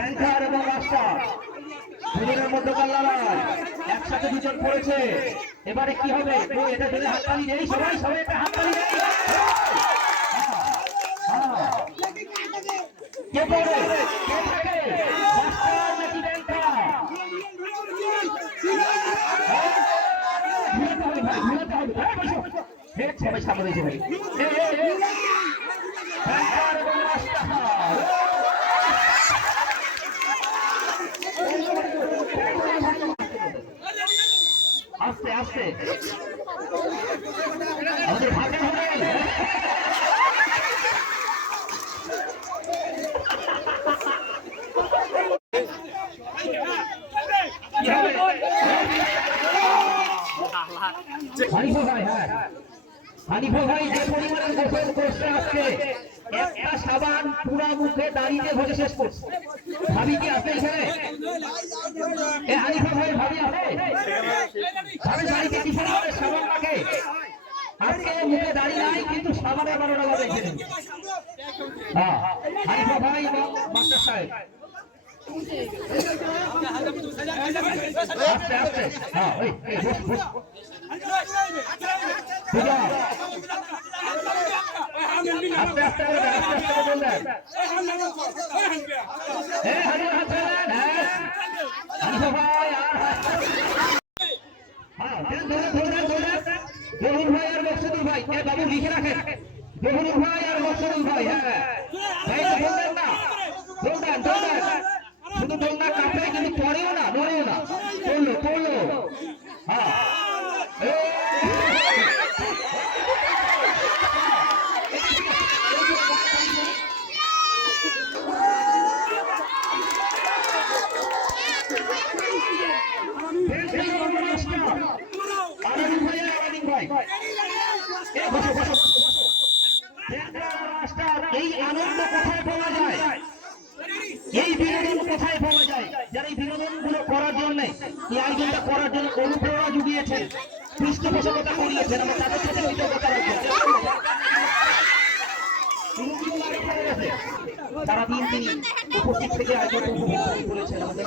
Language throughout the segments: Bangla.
ব্যাংকার এবং মাস্টার দুজনের মধ্যকার লড়াই। একসাথে দুজন পড়েছে, এবারে কি হবে? এটা যদি হাততালি দেই, সবাই সবাই একটা হাততালি দেই। কে পড়ে কে থাকে, মাস্টার নাকি ব্যাংকার? সবাই সামনে দিয়েছে ভাই। ব্যাংকার এবং মাস্টার আস্তে আস্তে আমাদের ভাগে হবে। হানিফা ভাই, হ্যাঁ হানিফা ভাই যে পরিমাণে গোসল করছে আজকে, একটা সাবান পুরা মুখে দাঁড়িয়ে ভরে শেষ করছে। ভাবি কি আছে এখানে? হানিফা ভাই ভাবি আছে? ভাবি বাড়িতে কিসের করে সাবান রাখে? আজকে মুখে দাঁড়িয়ে নাই, কিন্তু সাবানের 12টা বাজে এখানে। হ্যাঁ হানিফা ভাই এবং মাস্টার সাহেব আস্তে আস্তে। হ্যাঁ ওই বস বস আস্তে আস্তে বললেন। ভাই আর মকসুদুল ভাই, বাবু লিখে রাখেন, বেহুনুর ভাই আর মকসুদুল ভাই। হ্যাঁ বললেন না, বললেন শুধু বলনা কাপড়ে, কিন্তু পড়েও না নড়েও না, পড়লো। হ্যাঁ এই আনন্দ কোথায় পাওয়া যায়, এই বিনোদন কোথায় পাওয়া যায়? যারা এই বিনোদন গুলো করার জন্য, এই আয়োজনটা করার জন্য অনুপ্রেরণা জুগিয়েছেন, পৃষ্ঠপোষকতা করিয়েছেন, আমরা তাদের সাথে কৃতজ্ঞতা রাখবো। সারাদিন তিনি উপস্থিত থেকে আয়োজন উপভোগ করেছেন। আমাদের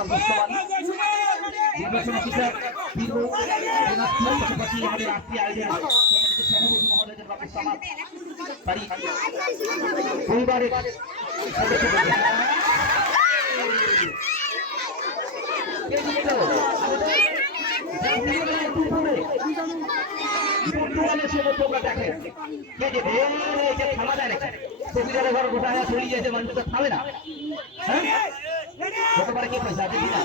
পাশাপাশি আমাদের আজকে আয়োজন সভাপতি মহোদয় বাবু সামাদ পরিবারের তোমরা দেখেন থামা যায় না, কবিতার ঘর গোটায় ছড়িয়ে গেছে, মানুষ তো থামে না। হ্যাঁ হতে পারে কে পয়সা দেখি না।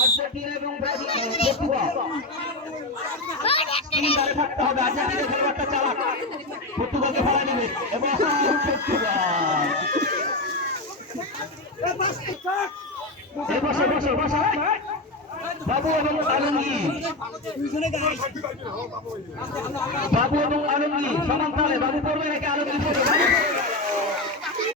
আর্জেন্টিনা এবং ব্রাজিল পর্তুগাল থাকতে হবে। আর্জেন্টিনা খেলোয়াড়টা চালাক, পর্তুগালকে ফেলা নেবে এবং বাবু এবং আলমগীর সমান তালে। বাবু করবে নাকি আলমগীর?